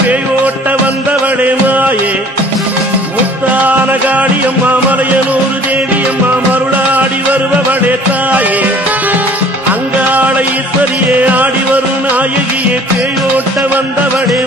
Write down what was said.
பேயோட்ட வந்தவளே மாயே முத்தான காளியம்மா மலையனூர் தேவியம்மா மருளாடி வருபவளே தாயே அங்காள ஈஸ்வரியே ஆடி வரும் நாயகியே பேயோட்ட வந்தவளே